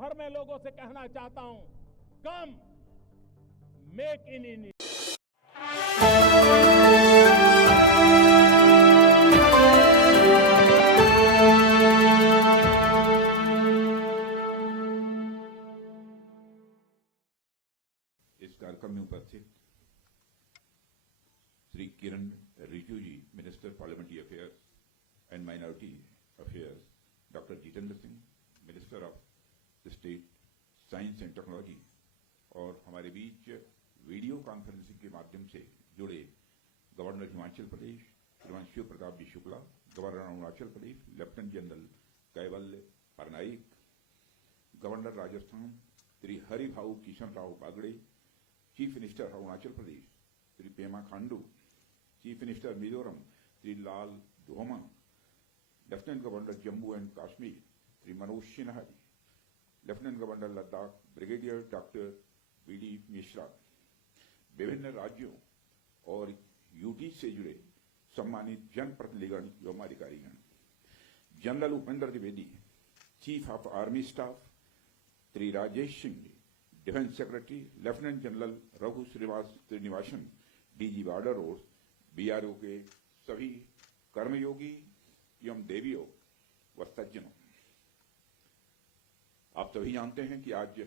भर में लोगों से कहना चाहता हूं, कम मेक इन इंडिया। इस कार्यक्रम में उपस्थित Shri Kiran Rijiju ji, minister parliamentary affairs and minority affairs, doctor Jitendra Singh, minister of state science and technology, और हमारे बीच वीडियो कॉन्फ्रेंसिंग के माध्यम से जुड़े governor Himachal Pradesh Shriman Shiv Pratap ji Shukla, governor Arunachal Pradesh lieutenant general Kaivalya Patnaik, governor Rajasthan Shri Haribhau Kishan Rao Bagde, chief minister Arunachal Pradesh Shri Pema Khandu, chief minister Mizoram Shri Lal Dhoma, lieutenant governor Jammu and Kashmir Shri Manoj Sinha ji, lieutenant governor Ladakh brigadier doctor VD Mishra, विभिन्न राज्यों और UT से जुड़े सम्मानित जनप्रतिनिधिगण एवं अधिकारीगण, general Upendra Dwivedi, chief of army staff Shri Rajesh Singh ji, defence secretary lieutenant general Raghu Srinivasan, DG border road, BRO के सभी कर्मयोगी एवं देवियों व सज्जनों, आप सभी जानते हैं कि आज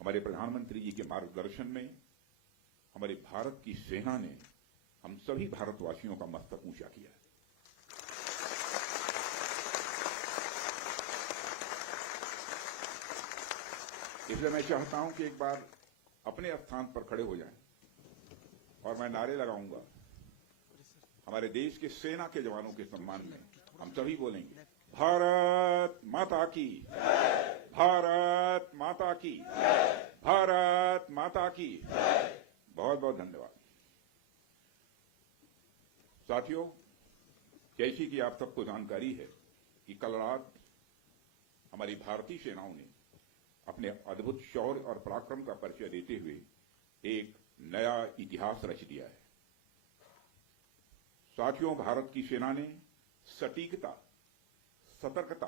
हमारे प्रधानमंत्री जी के मार्गदर्शन में हमारे भारत की सेना ने हम सभी भारतवासियों का मस्तक ऊंचा किया है। इसलिए मैं चाहता हूं कि एक बार अपने स्थान पर खड़े हो जाएं और मैं नारे लगाऊंगा। हमारे देश के सेना के जवानों के सम्मान में हम सभी बोलेंगे, भारत माता की, भारत माता की, भारत माता की। बहुत बहुत धन्यवाद। साथियों, जैसी कि आप सबको जानकारी है कि कल रात हमारी भारतीय सेनाओं ने अपने अद्भुत शौर्य और पराक्रम का परिचय देते हुए एक नया इतिहास रच दिया है। साथियों, भारत की सेना ने सटीकता, सतर्कता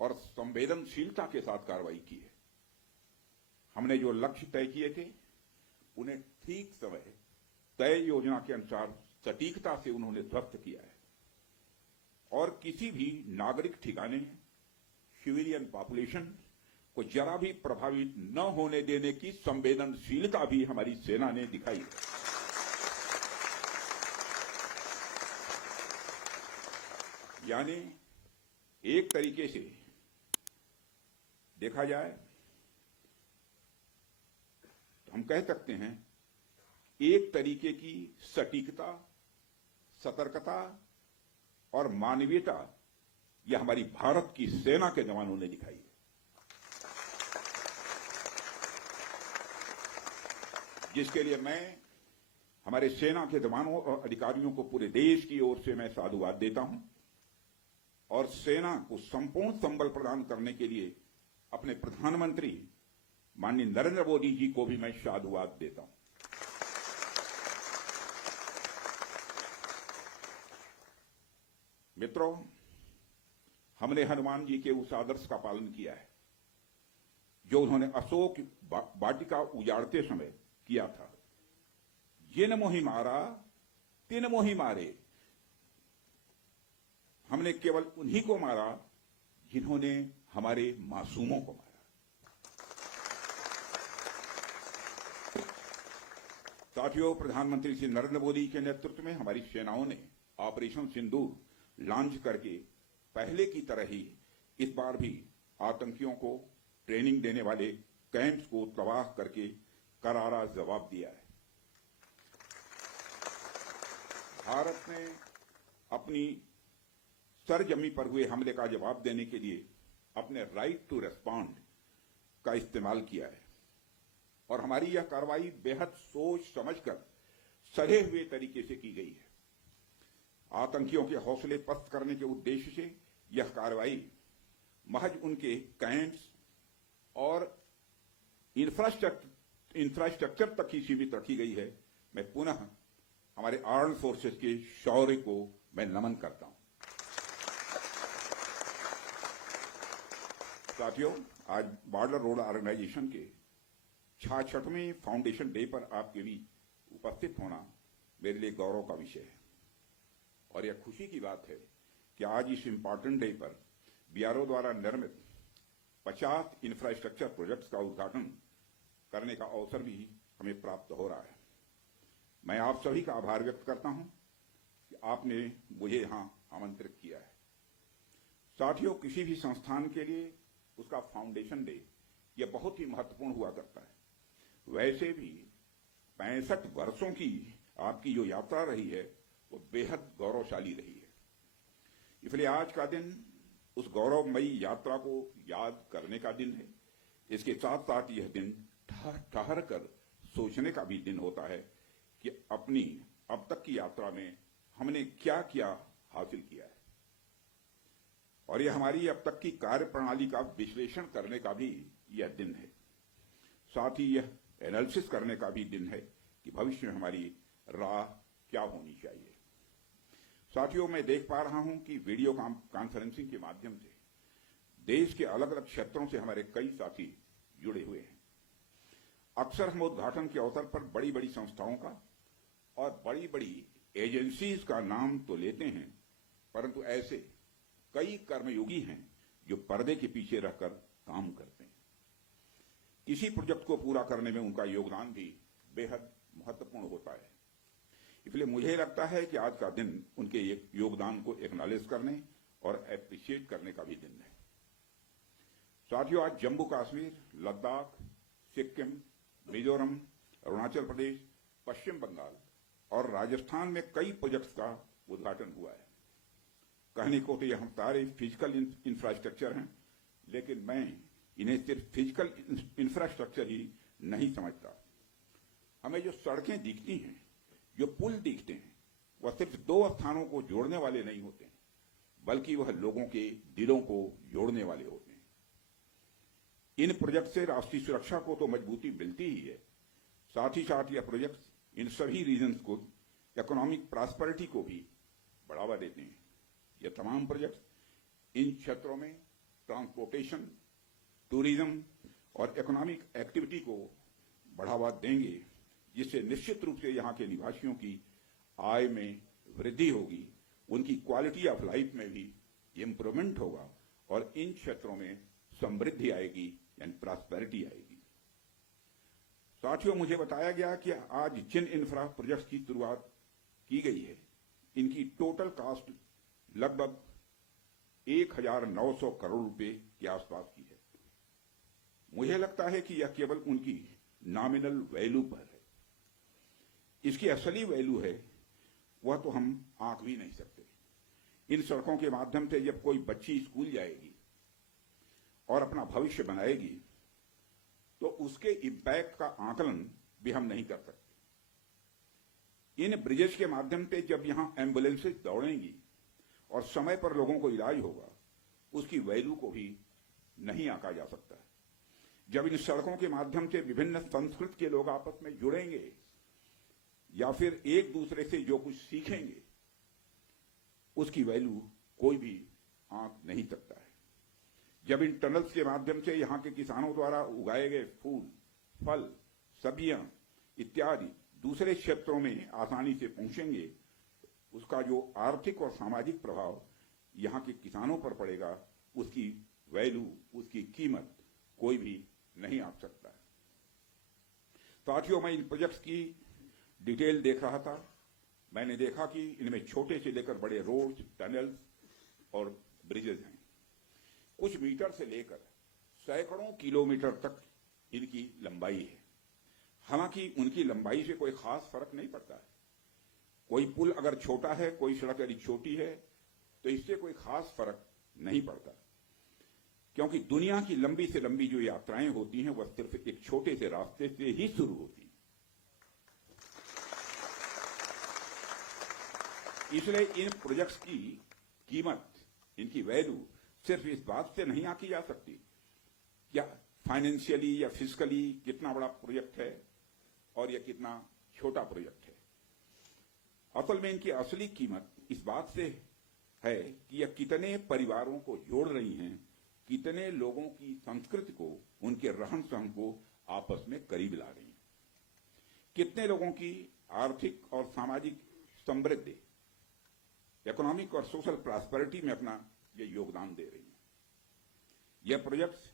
और संवेदनशीलता के साथ कार्रवाई की है। हमने जो लक्ष्य तय किए थे उन्हें ठीक समय, तय योजना के अनुसार सटीकता से उन्होंने ध्वस्त किया है और किसी भी नागरिक ठिकाने, सिविलियन पॉपुलेशन को जरा भी प्रभावित न होने देने की संवेदनशीलता भी हमारी सेना ने दिखाई है। यानी एक तरीके से देखा जाए तो हम कह सकते हैं एक तरीके की सटीकता, सतर्कता और मानवीयता यह हमारी भारत की सेना के जवानों ने दिखाई है, जिसके लिए मैं हमारे सेना के जवानों और अधिकारियों को पूरे देश की ओर से मैं साधुवाद देता हूं और सेना को संपूर्ण संबल प्रदान करने के लिए अपने प्रधानमंत्री माननीय नरेंद्र मोदी जी को भी मैं साधुवाद देता हूं। मित्रों, हमने हनुमान जी के उस आदर्श का पालन किया है जो उन्होंने अशोक वाटिका उजाड़ते समय किया था, जिन मोहि मारा तिन मोहि मारे। हमने केवल उन्हीं को मारा जिन्होंने हमारे मासूमों को मारा। साथियों, प्रधानमंत्री श्री नरेंद्र मोदी के नेतृत्व में हमारी सेनाओं ने ऑपरेशन सिंदूर लॉन्च करके पहले की तरह ही इस बार भी आतंकियों को ट्रेनिंग देने वाले कैंप्स को तबाह करके करारा जवाब दिया है। भारत ने अपनी सरजमी पर हुए हमले का जवाब देने के लिए अपने राइट टू रेस्पॉन्ड का इस्तेमाल किया है और हमारी यह कार्रवाई बेहद सोच समझकर सधे हुए तरीके से की गई है। आतंकियों के हौसले पस्त करने के उद्देश्य से यह कार्रवाई महज उनके कैंप्स और इंफ्रास्ट्रक्चर तक ही सीमित रखी गई है। मैं पुनः हमारे आर्म्ड फोर्सेस के शौर्य को मैं नमन करता हूं। साथियों, आज बॉर्डर रोड ऑर्गेनाइजेशन के 66वें फाउंडेशन डे पर आपके बीच उपस्थित होना मेरे लिए गौरव का विषय है और यह खुशी की बात है कि आज इस इम्पोर्टेंट डे पर बीआरओ द्वारा निर्मित 50 इंफ्रास्ट्रक्चर प्रोजेक्ट्स का उद्घाटन करने का अवसर भी हमें प्राप्त हो रहा है। मैं आप सभी का आभार व्यक्त करता हूं कि आपने मुझे यहां आमंत्रित किया है। साथियों, किसी भी संस्थान के लिए उसका फाउंडेशन डे यह बहुत ही महत्वपूर्ण हुआ करता है। वैसे भी 65 वर्षों की आपकी जो यात्रा रही है वो बेहद गौरवशाली रही है। इसलिए आज का दिन उस गौरवमयी यात्रा को याद करने का दिन है। इसके साथ साथ यह दिन ठहर कर सोचने का भी दिन होता है कि अपनी अब तक की यात्रा में हमने क्या क्या हासिल किया है और यह हमारी अब तक की कार्य प्रणाली का विश्लेषण करने का भी यह दिन है। साथ ही यह एनालिसिस करने का भी दिन है कि भविष्य में हमारी राह क्या होनी चाहिए। साथियों, मैं देख पा रहा हूं कि वीडियो कॉन्फ्रेंसिंग के माध्यम से देश के अलग अलग क्षेत्रों से हमारे कई साथी जुड़े हुए हैं। अक्सर हम उद्घाटन के अवसर पर बड़ी बड़ी संस्थाओं का और बड़ी बड़ी एजेंसीज का नाम तो लेते हैं, परंतु ऐसे कई कर्मयोगी हैं जो पर्दे के पीछे रहकर काम करते हैं। किसी प्रोजेक्ट को पूरा करने में उनका योगदान भी बेहद महत्वपूर्ण होता है। इसलिए मुझे लगता है कि आज का दिन उनके योगदान को एक्नॉलेज करने और एप्रिशिएट करने का भी दिन है। साथियों, आज जम्मू कश्मीर, लद्दाख, सिक्किम, मिजोरम, अरुणाचल प्रदेश, पश्चिम बंगाल और राजस्थान में कई प्रोजेक्ट्स का उद्घाटन हुआ है। कहने को तो यह सारे फिजिकल इंफ्रास्ट्रक्चर हैं, लेकिन मैं इन्हें सिर्फ फिजिकल इंफ्रास्ट्रक्चर ही नहीं समझता। हमें जो सड़कें दिखती हैं, जो पुल दिखते हैं, वह सिर्फ दो स्थानों को जोड़ने वाले नहीं होते हैं, बल्कि वह लोगों के दिलों को जोड़ने वाले होते हैं। इन प्रोजेक्ट से राष्ट्रीय सुरक्षा को तो मजबूती मिलती ही है, साथ ही साथ यह प्रोजेक्ट इन सभी रीजन्स को इकोनॉमिक प्रॉस्पेरिटी को भी बढ़ावा देते हैं। ये तमाम प्रोजेक्ट इन क्षेत्रों में ट्रांसपोर्टेशन, टूरिज्म और इकोनॉमिक एक्टिविटी को बढ़ावा देंगे, जिससे निश्चित रूप से यहाँ के निवासियों की आय में वृद्धि होगी, उनकी क्वालिटी ऑफ लाइफ में भी इम्प्रूवमेंट होगा और इन क्षेत्रों में समृद्धि आएगी यानी प्रॉस्पेरिटी आएगी। साथियों, मुझे बताया गया कि आज जिन इंफ्रा प्रोजेक्ट्स की शुरुआत की गई है, इनकी टोटल कॉस्ट लगभग 1900 करोड़ रुपए के आसपास की है। मुझे लगता है कि यह केवल उनकी नॉमिनल वैल्यू पर है। इसकी असली वैल्यू है वह तो हम आंक भी नहीं सकते। इन सड़कों के माध्यम से जब कोई बच्ची स्कूल जाएगी और अपना भविष्य बनाएगी तो उसके इम्पैक्ट का आकलन भी हम नहीं कर सकते। इन ब्रिजेस के माध्यम से जब यहां एम्बुलेंसेज दौड़ेंगी और समय पर लोगों को इलाज होगा, उसकी वैल्यू को भी नहीं आंका जा सकता। जब इन सड़कों के माध्यम से विभिन्न संस्कृति के लोग आपस में जुड़ेंगे या फिर एक दूसरे से जो कुछ सीखेंगे, उसकी वैल्यू कोई भी आंक नहीं सकता है। जब इन टनल्स के माध्यम से यहाँ के किसानों द्वारा उगाए गए फूल, फल, सब्जियां इत्यादि दूसरे क्षेत्रों में आसानी से पहुंचेंगे, उसका जो आर्थिक और सामाजिक प्रभाव यहाँ के किसानों पर पड़ेगा, उसकी वैल्यू, उसकी कीमत कोई भी नहीं आंक सकता है। साथियों, मैं इन प्रोजेक्ट्स की डिटेल देख रहा था। मैंने देखा कि इनमें छोटे से लेकर बड़े रोड्स, टनल्स और ब्रिजेज हैं। कुछ मीटर से लेकर सैकड़ों किलोमीटर तक इनकी लंबाई है। हालांकि उनकी लंबाई से कोई खास फर्क नहीं पड़ता है। कोई पुल अगर छोटा है, कोई सड़क यदि छोटी है, तो इससे कोई खास फर्क नहीं पड़ता, क्योंकि दुनिया की लंबी से लंबी जो यात्राएं होती हैं वह सिर्फ एक छोटे से रास्ते से ही शुरू होती हैं। इसलिए इन प्रोजेक्ट्स की कीमत, इनकी वैल्यू सिर्फ इस बात से नहीं आंकी जा सकती क्या फाइनेंशियली या फिजिकली कितना बड़ा प्रोजेक्ट है और यह कितना छोटा प्रोजेक्ट है। असल में इनकी असली कीमत इस बात से है कि यह कितने परिवारों को जोड़ रही हैं कितने लोगों की संस्कृति को, उनके रहन सहन को आपस में करीब ला रही है, कितने लोगों की आर्थिक और सामाजिक समृद्धि, इकोनॉमिक और सोशल प्रॉस्पेरिटी में अपना ये योगदान दे रही है। यह प्रोजेक्ट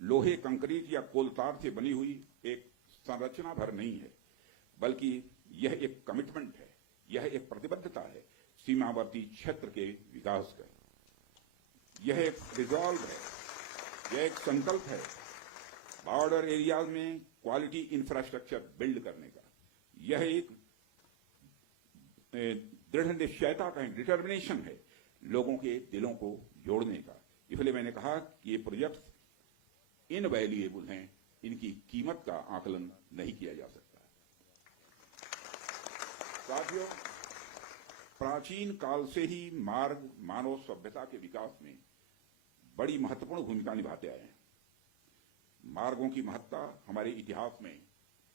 लोहे, कंक्रीट या कोलतार से बनी हुई एक संरचना भर नहीं है, बल्कि यह एक कमिटमेंट है, यह एक प्रतिबद्धता है सीमावर्ती क्षेत्र के विकास का। यह एक रिजॉल्व है, यह एक संकल्प है बॉर्डर एरियाज में क्वालिटी इंफ्रास्ट्रक्चर बिल्ड करने का। यह एक दृढ़ निश्चयता का डिटर्मिनेशन है लोगों के दिलों को जोड़ने का। इसलिए मैंने कहा कि ये प्रोजेक्ट्स इनवैल्यूएबल हैं, इनकी कीमत का आकलन नहीं किया जा सकता। साथियों, प्राचीन काल से ही मार्ग मानव सभ्यता के विकास में बड़ी महत्वपूर्ण भूमिका निभाते आए हैं। मार्गों की महत्ता हमारे इतिहास में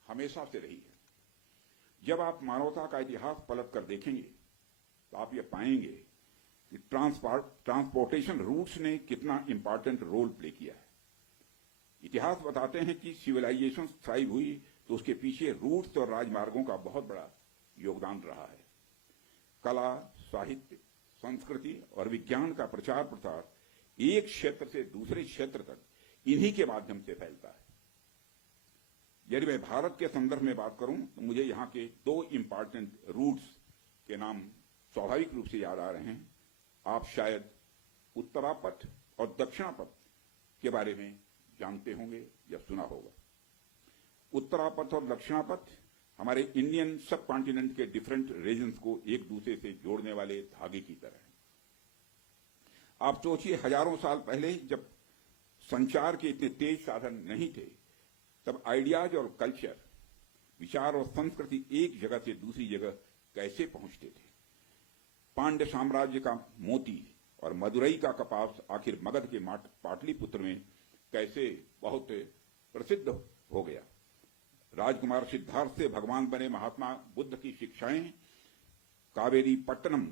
हमेशा से रही है। जब आप मानवता का इतिहास पलट कर देखेंगे तो आप ये पाएंगे कि ट्रांसपोर्टेशन रूट्स ने कितना इंपॉर्टेंट रोल प्ले किया है। इतिहास बताते हैं कि सिविलाइजेशन थ्राइव हुई तो उसके पीछे रूट्स और राजमार्गों का बहुत बड़ा योगदान रहा है। कला, साहित्य, संस्कृति और विज्ञान का प्रचार प्रसार एक क्षेत्र से दूसरे क्षेत्र तक इन्हीं के माध्यम से फैलता है। यदि मैं भारत के संदर्भ में बात करूं तो मुझे यहां के दो इंपॉर्टेंट रूट्स के नाम स्वाभाविक रूप से याद आ रहे हैं। आप शायद उत्तरापथ और दक्षिणापथ के बारे में जानते होंगे या सुना होगा। उत्तरापथ और दक्षिणापथ हमारे इंडियन सब कॉन्टिनेंट के डिफरेंट रीजन्स को एक दूसरे से जोड़ने वाले धागे की तरह है। आप सोचिए, हजारों साल पहले जब संचार के इतने तेज साधन नहीं थे, तब आइडियाज और कल्चर, विचार और संस्कृति एक जगह से दूसरी जगह कैसे पहुंचते थे। पांड्य साम्राज्य का मोती और मदुरई का कपास आखिर मगध के पाटलिपुत्र में कैसे बहुत प्रसिद्ध हो गया। राजकुमार सिद्धार्थ से भगवान बने महात्मा बुद्ध की शिक्षाएं कावेरी पट्टनम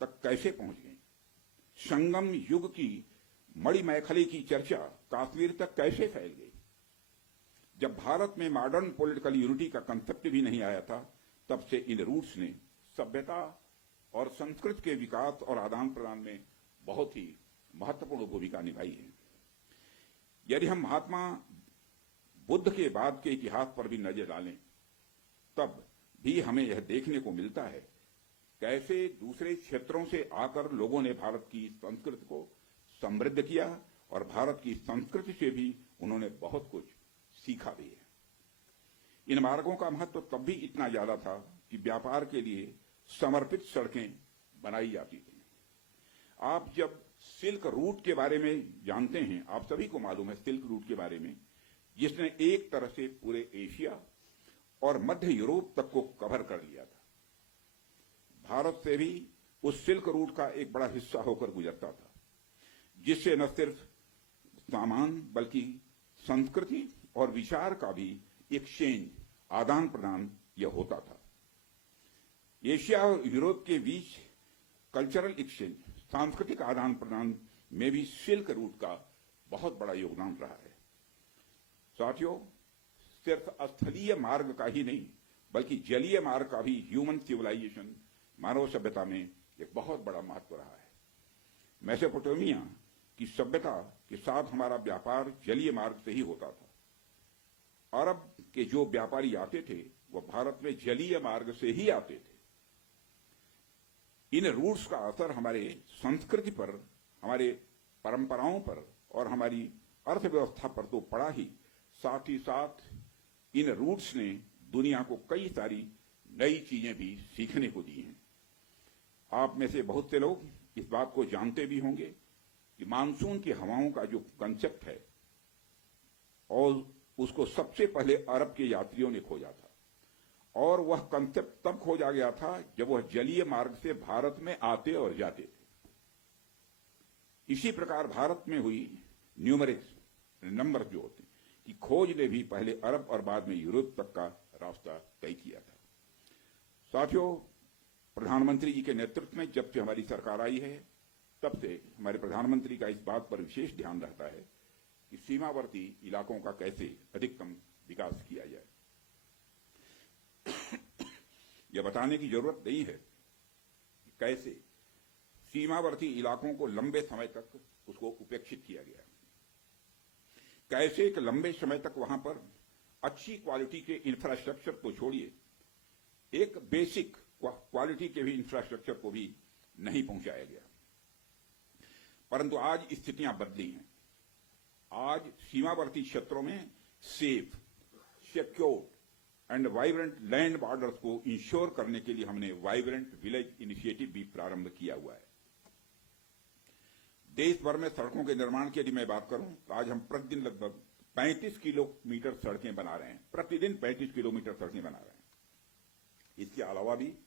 तक कैसे पहुंच गई। संगम युग की मणिमैखली की चर्चा कश्मीर तक कैसे फैल गई। जब भारत में मॉडर्न पॉलिटिकल यूनिटी का कंसेप्ट भी नहीं आया था, तब से इन रूट्स ने सभ्यता और संस्कृति के विकास और आदान प्रदान में बहुत ही महत्वपूर्ण भूमिका निभाई है। यदि हम महात्मा बुद्ध के बाद के इतिहास पर भी नजर डालें, तब भी हमें यह देखने को मिलता है कैसे दूसरे क्षेत्रों से आकर लोगों ने भारत की संस्कृति को समृद्ध किया और भारत की संस्कृति से भी उन्होंने बहुत कुछ सीखा भी है। इन मार्गों का महत्व तब भी इतना ज्यादा था कि व्यापार के लिए समर्पित सड़कें बनाई जाती थी। आप जब सिल्क रूट के बारे में जानते हैं, आप सभी को मालूम है सिल्क रूट के बारे में, जिसने एक तरह से पूरे एशिया और मध्य यूरोप तक को कवर कर लिया था। भारत से भी उस सिल्क रूट का एक बड़ा हिस्सा होकर गुजरता था, जिससे न सिर्फ सामान बल्कि संस्कृति और विचार का भी एक्सचेंज, आदान प्रदान यह होता था। एशिया और यूरोप के बीच कल्चरल एक्सचेंज, सांस्कृतिक आदान प्रदान में भी सिल्क रूट का बहुत बड़ा योगदान रहा है। साथियों, सिर्फ स्थलीय मार्ग का ही नहीं बल्कि जलीय मार्ग का भी ह्यूमन सिविलाइजेशन, मानव सभ्यता में एक बहुत बड़ा महत्व रहा है। मेसोपोटामिया की सभ्यता के साथ हमारा व्यापार जलीय मार्ग से ही होता था। अरब के जो व्यापारी आते थे वह भारत में जलीय मार्ग से ही आते थे। इन रूट्स का असर हमारे संस्कृति पर, हमारे परंपराओं पर और हमारी अर्थव्यवस्था पर तो पड़ा ही, साथ ही साथ इन रूट्स ने दुनिया को कई सारी नई चीजें भी सीखने को दी हैं। आप में से बहुत से लोग इस बात को जानते भी होंगे कि मानसून की हवाओं का जो कंसेप्ट है, और उसको सबसे पहले अरब के यात्रियों ने खोजा था, और वह कंसेप्ट तब खोजा गया था जब वह जलीय मार्ग से भारत में आते और जाते थे। इसी प्रकार भारत में हुई न्यूमरिक्स नंबर जो होते की खोज ने भी पहले अरब और बाद में यूरोप तक का रास्ता तय किया था। साथियों, प्रधानमंत्री जी के नेतृत्व में जब से हमारी सरकार आई है, तब से हमारे प्रधानमंत्री का इस बात पर विशेष ध्यान रहता है कि सीमावर्ती इलाकों का कैसे अधिकतम विकास किया जाए। यह बताने की जरूरत नहीं है कि कैसे सीमावर्ती इलाकों को लंबे समय तक उसको उपेक्षित किया गया, कैसे एक लंबे समय तक वहां पर अच्छी क्वालिटी के इंफ्रास्ट्रक्चर को छोड़िए, एक बेसिक क्वालिटी के भी इंफ्रास्ट्रक्चर को भी नहीं पहुंचाया गया। परंतु आज स्थितियां बदली हैं। आज सीमावर्ती क्षेत्रों में safe, secure and vibrant land borders को इंश्योर करने के लिए हमने वाइब्रेंट विलेज इनिशिएटिव भी प्रारंभ किया हुआ है। देश भर में सड़कों के निर्माण की यदि मैं बात करूं तो आज हम प्रतिदिन लगभग 35 किलोमीटर सड़कें बना रहे हैं, प्रतिदिन 35 किलोमीटर सड़कें बना रहे हैं। इसके अलावा भी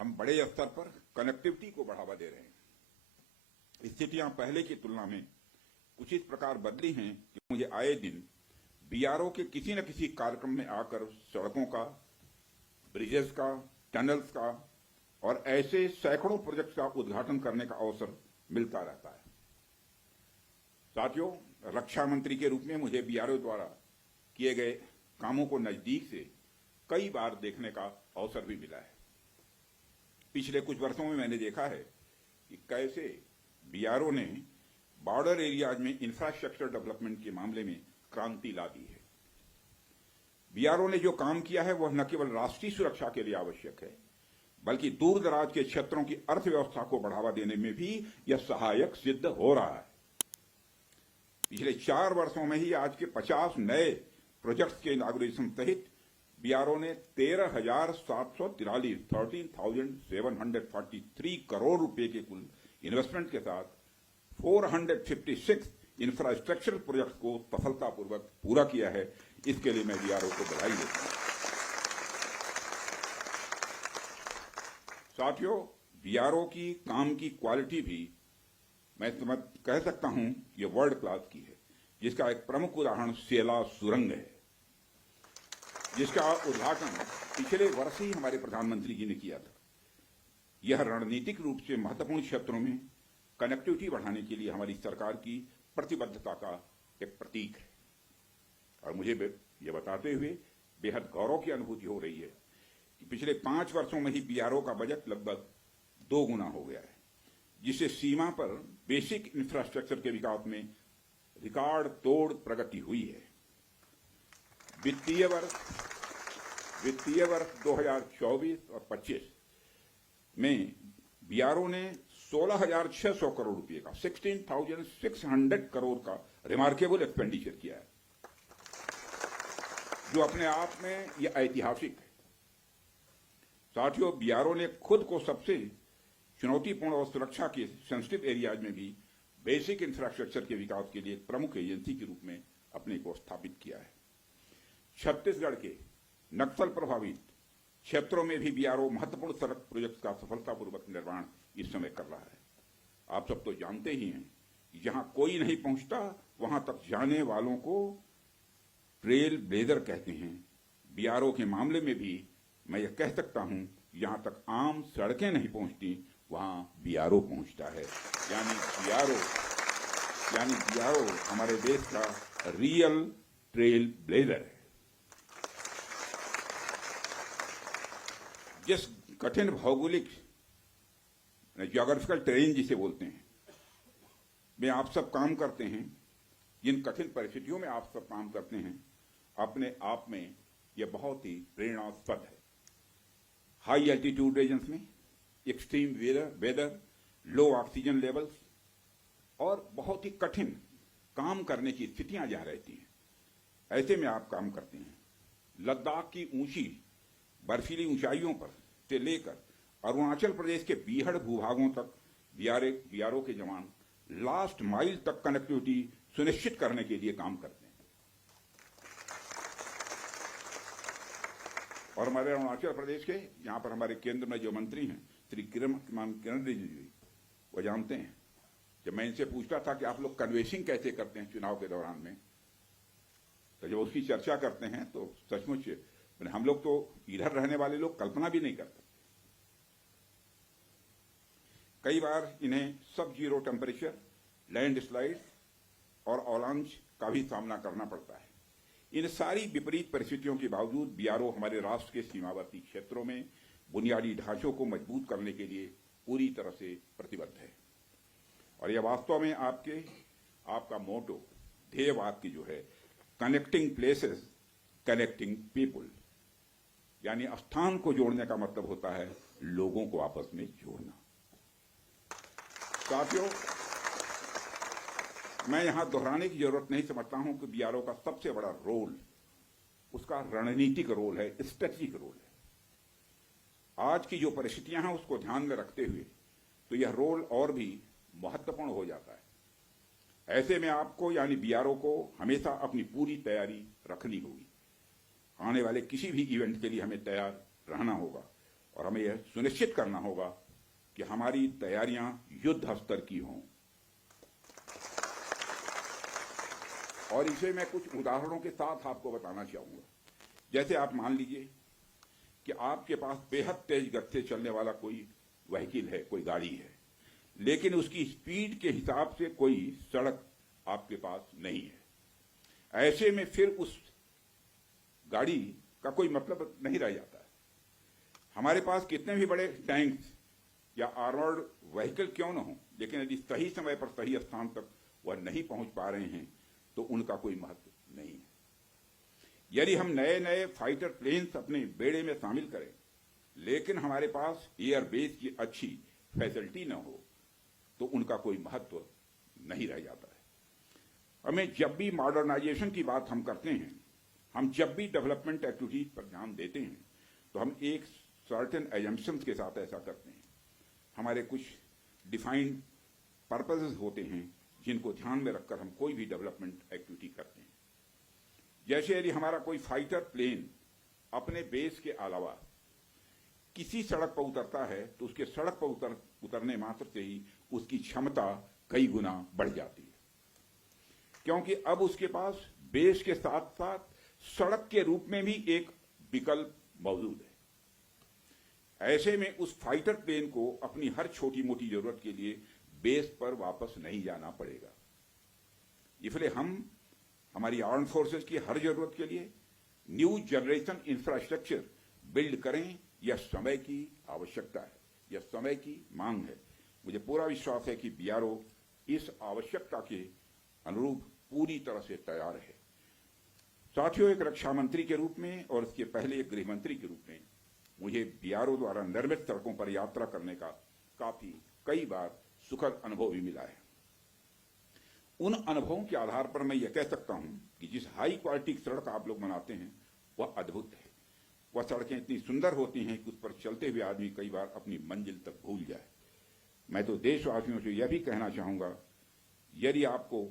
हम बड़े स्तर पर कनेक्टिविटी को बढ़ावा दे रहे हैं। स्थितियां पहले की तुलना में कुछ इस प्रकार बदली हैं कि मुझे आए दिन बीआरओ के किसी न किसी कार्यक्रम में आकर सड़कों का, ब्रिजेस का, टनल्स का और ऐसे सैकड़ों प्रोजेक्ट का उद्घाटन करने का अवसर मिलता रहता है। साथियों, रक्षा मंत्री के रूप में मुझे बीआरओ द्वारा किए गए कामों को नजदीक से कई बार देखने का अवसर भी मिला है। पिछले कुछ वर्षों में मैंने देखा है कि कैसे बीआरओ ने बॉर्डर एरियाज में इंफ्रास्ट्रक्चर डेवलपमेंट के मामले में क्रांति ला दी है। बीआरओ ने जो काम किया है वह न केवल राष्ट्रीय सुरक्षा के लिए आवश्यक है, बल्कि दूर दराज के क्षेत्रों की अर्थव्यवस्था को बढ़ावा देने में भी यह सहायक सिद्ध हो रहा है। पिछले 4 वर्षों में ही आज के 50 नए प्रोजेक्ट्स के इनॉग्रेशन सहित बीआरओ ने 13,743 करोड़ रुपए के कुल इन्वेस्टमेंट के साथ 456 इंफ्रास्ट्रक्चर प्रोजेक्ट्स को सफलतापूर्वक पूरा किया है। इसके लिए मैं बीआरओ को बधाई देता हूं। साथियों, बीआरओ की काम की क्वालिटी भी मैं कह सकता हूं ये वर्ल्ड क्लास की है, जिसका एक प्रमुख उदाहरण सेला सुरंग है, जिसका उद्घाटन पिछले वर्ष ही हमारे प्रधानमंत्री जी ने किया था। यह रणनीतिक रूप से महत्वपूर्ण क्षेत्रों में कनेक्टिविटी बढ़ाने के लिए हमारी सरकार की प्रतिबद्धता का एक प्रतीक है और मुझे यह बताते हुए बेहद गौरव की अनुभूति हो रही है कि पिछले 5 वर्षों में ही बीआरओ का बजट लगभग 2 गुना हो गया है, जिससे सीमा पर बेसिक इंफ्रास्ट्रक्चर के विकास में रिकॉर्ड तोड़ प्रगति हुई है। वित्तीय वर्ष 2024 और 25 में बीआरओ ने 16,600 करोड़ रुपए का 16,600 करोड़ का रिमार्केबल एक्सपेंडिचर किया है, जो अपने आप में यह ऐतिहासिक है। साथियों, बीआरओ ने खुद को सबसे चुनौतीपूर्ण और सुरक्षा के सेंसिटिव एरियाज में भी बेसिक इंफ्रास्ट्रक्चर के विकास के लिए एक प्रमुख एजेंसी के रूप में अपने को स्थापित किया है। छत्तीसगढ़ के नक्सल प्रभावित क्षेत्रों में भी बीआरओ महत्वपूर्ण सड़क प्रोजेक्ट का सफलतापूर्वक निर्माण इस समय कर रहा है। आप सब तो जानते ही हैं कि जहां कोई नहीं पहुंचता वहां तक जाने वालों को ट्रेल ब्लेजर कहते हैं। बीआरओ के मामले में भी मैं यह कह सकता हूं, जहां तक आम सड़कें नहीं पहुंचती वहां बीआरओ पहुंचता है। यानी बीआरओ हमारे देश का रियल ट्रेल ब्लेजर है। जिस कठिन भौगोलिक ज्योग्राफिकल टेरेन जिसे बोलते हैं में आप सब काम करते हैं, जिन कठिन परिस्थितियों में आप सब काम करते हैं, अपने आप में यह बहुत ही प्रेरणास्पद है। हाई एल्टीट्यूड रीजन्स में एक्सट्रीम वेदर, लो ऑक्सीजन लेवल्स और बहुत ही कठिन काम करने की स्थितियां जहां रहती हैं, ऐसे में आप काम करते हैं। लद्दाख की ऊंची बर्फीली ऊंचाइयों पर से लेकर अरुणाचल प्रदेश के बीहड़ भूभागों तक बीआरओ के जवान लास्ट माइल तक कनेक्टिविटी सुनिश्चित करने के लिए काम करते हैं। और हमारे अरुणाचल प्रदेश के यहाँ पर हमारे केंद्र में जो मंत्री हैं श्री किरण रिजिजू जी, वो जानते हैं। जब मैं इनसे पूछता था कि आप लोग कन्वेंसिंग कैसे करते हैं चुनाव के दौरान में, तो जब उसकी चर्चा करते हैं तो सचमुच हम लोग तो इधर रहने वाले लोग कल्पना भी नहीं करते। कई बार इन्हें सब जीरो टेम्परेचर, लैंडस्लाइड और अवलांच का भी सामना करना पड़ता है। इन सारी विपरीत परिस्थितियों के बावजूद बीआरओ हमारे राष्ट्र के सीमावर्ती क्षेत्रों में बुनियादी ढांचों को मजबूत करने के लिए पूरी तरह से प्रतिबद्ध है। और यह वास्तव में आपका मोटो, ध्येय वाक्य जो है, कनेक्टिंग प्लेसेस, कनेक्टिंग पीपुल, यानी स्थान को जोड़ने का मतलब होता है लोगों को आपस में जोड़ना। साथियों, मैं यहां दोहराने की जरूरत नहीं समझता हूं कि बीआरओ का सबसे बड़ा रोल उसका रणनीतिक रोल है, स्ट्रेटेजिक रोल है। आज की जो परिस्थितियां हैं उसको ध्यान में रखते हुए तो यह रोल और भी महत्वपूर्ण हो जाता है। ऐसे में आपको यानी बीआरओ को हमेशा अपनी पूरी तैयारी रखनी होगी। आने वाले किसी भी इवेंट के लिए हमें तैयार रहना होगा और हमें यह सुनिश्चित करना होगा कि हमारी तैयारियां युद्ध स्तर की हों। और इसे मैं कुछ उदाहरणों के साथ आपको बताना चाहूंगा। जैसे आप मान लीजिए कि आपके पास बेहद तेज गति से चलने वाला कोई व्हीकल है, कोई गाड़ी है, लेकिन उसकी स्पीड के हिसाब से कोई सड़क आपके पास नहीं है। ऐसे में फिर उस गाड़ी का कोई मतलब नहीं रह जाता है। हमारे पास कितने भी बड़े टैंक्स या आर्मर्ड व्हीकल क्यों न हो, लेकिन यदि सही समय पर सही स्थान तक वह नहीं पहुंच पा रहे हैं तो उनका कोई महत्व नहीं है। यदि हम नए नए फाइटर प्लेन्स अपने बेड़े में शामिल करें, लेकिन हमारे पास एयरबेस की अच्छी फैसिलिटी न हो तो उनका कोई महत्व नहीं रह जाता है। हमें जब भी मॉडर्नाइजेशन की बात हम करते हैं, हम जब भी डेवलपमेंट एक्टिविटीज पर ध्यान देते हैं, तो हम एक सर्टेन एजम्पशंस के साथ ऐसा करते हैं। हमारे कुछ डिफाइंड पर्पसेस होते हैं जिनको ध्यान में रखकर हम कोई भी डेवलपमेंट एक्टिविटी करते हैं। जैसे यदि हमारा कोई फाइटर प्लेन अपने बेस के अलावा किसी सड़क पर उतरता है तो उसके सड़क पर उतरने मात्र से ही उसकी क्षमता कई गुना बढ़ जाती है, क्योंकि अब उसके पास बेस के साथ साथ सड़क के रूप में भी एक विकल्प मौजूद है। ऐसे में उस फाइटर प्लेन को अपनी हर छोटी मोटी जरूरत के लिए बेस पर वापस नहीं जाना पड़ेगा। इसलिए हम हमारी आर्म फोर्सेस की हर जरूरत के लिए न्यू जनरेशन इंफ्रास्ट्रक्चर बिल्ड करें। यह समय की आवश्यकता है, यह समय की मांग है। मुझे पूरा विश्वास है कि बीआरओ इस आवश्यकता के अनुरूप पूरी तरह से तैयार है। साथियों, एक रक्षा मंत्री के रूप में और इसके पहले एक गृह मंत्री के रूप में मुझे बीआरओ द्वारा निर्मित सड़कों पर यात्रा करने का कई बार सुखद अनुभव भी मिला है। उन अनुभवों के आधार पर मैं यह कह सकता हूं कि जिस हाई क्वालिटी की सड़क आप लोग बनाते हैं वह अद्भुत है। वह सड़कें इतनी सुंदर होती हैं कि उस पर चलते हुए आदमी कई बार अपनी मंजिल तक भूल जाए। मैं तो देशवासियों से यह भी कहना चाहूंगा, यदि आपको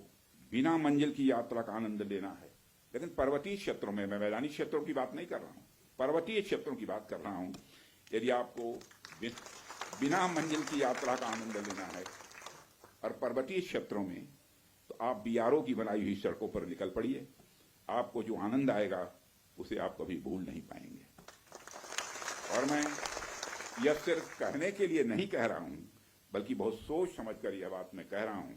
बिना मंजिल की यात्रा का आनंद लेना है, लेकिन पर्वतीय क्षेत्रों में, मैं मैदानी क्षेत्रों की बात नहीं कर रहा हूं, पर्वतीय क्षेत्रों की बात कर रहा हूं, यदि आपको बिना मंजिल की यात्रा का आनंद लेना है और पर्वतीय क्षेत्रों में, तो आप बीआरओ की बनाई हुई सड़कों पर निकल पड़िए। आपको जो आनंद आएगा उसे आप कभी भूल नहीं पाएंगे। और मैं यह सिर्फ कहने के लिए नहीं कह रहा हूं, बल्कि बहुत सोच समझकर यह बात मैं कह रहा हूं।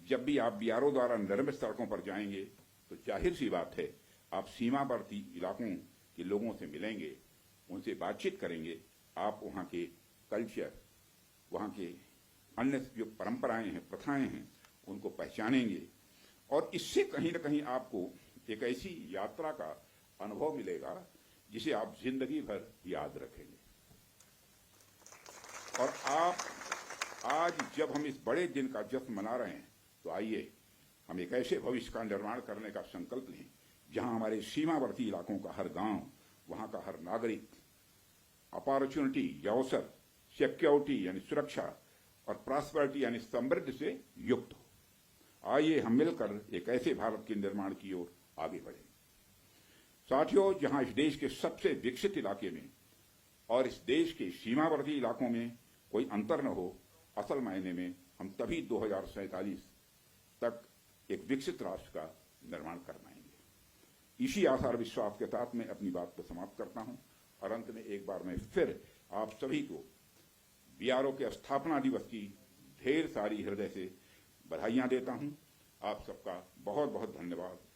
जब भी आप बीआरओ द्वारा निर्मित सड़कों पर जाएंगे तो जाहिर सी बात है आप सीमावर्ती इलाकों के लोगों से मिलेंगे, उनसे बातचीत करेंगे। आप वहां के कल्चर, वहां के अन्य जो परंपराएं हैं, प्रथाएं हैं, उनको पहचानेंगे और इससे कहीं न कहीं आपको एक ऐसी यात्रा का अनुभव मिलेगा जिसे आप जिंदगी भर याद रखेंगे। और आज जब हम इस बड़े दिन का जश्न मना रहे हैं, तो आइए हम एक ऐसे भविष्य का निर्माण करने का संकल्प लें जहां हमारे सीमावर्ती इलाकों का हर गांव, वहां का हर नागरिक अपॉर्चुनिटी या अवसर, सिक्योरिटी यानी सुरक्षा और प्रॉस्पेरिटी यानी समृद्धि से युक्त हो। आइए हम मिलकर एक ऐसे भारत के निर्माण की ओर आगे बढ़ें। साथियों, जहां इस देश के सबसे विकसित इलाके में और इस देश के सीमावर्ती इलाकों में कोई अंतर न हो, असल मायने में हम तभी 2047 तक एक विकसित राष्ट्र का निर्माण कर पाएंगे। इसी आशा और विश्वास के साथ मैं अपनी बात को समाप्त करता हूं और अंत में एक बार मैं फिर आप सभी को बीआरओ के स्थापना दिवस की ढेर सारी हृदय से बधाइयां देता हूं। आप सबका बहुत बहुत धन्यवाद।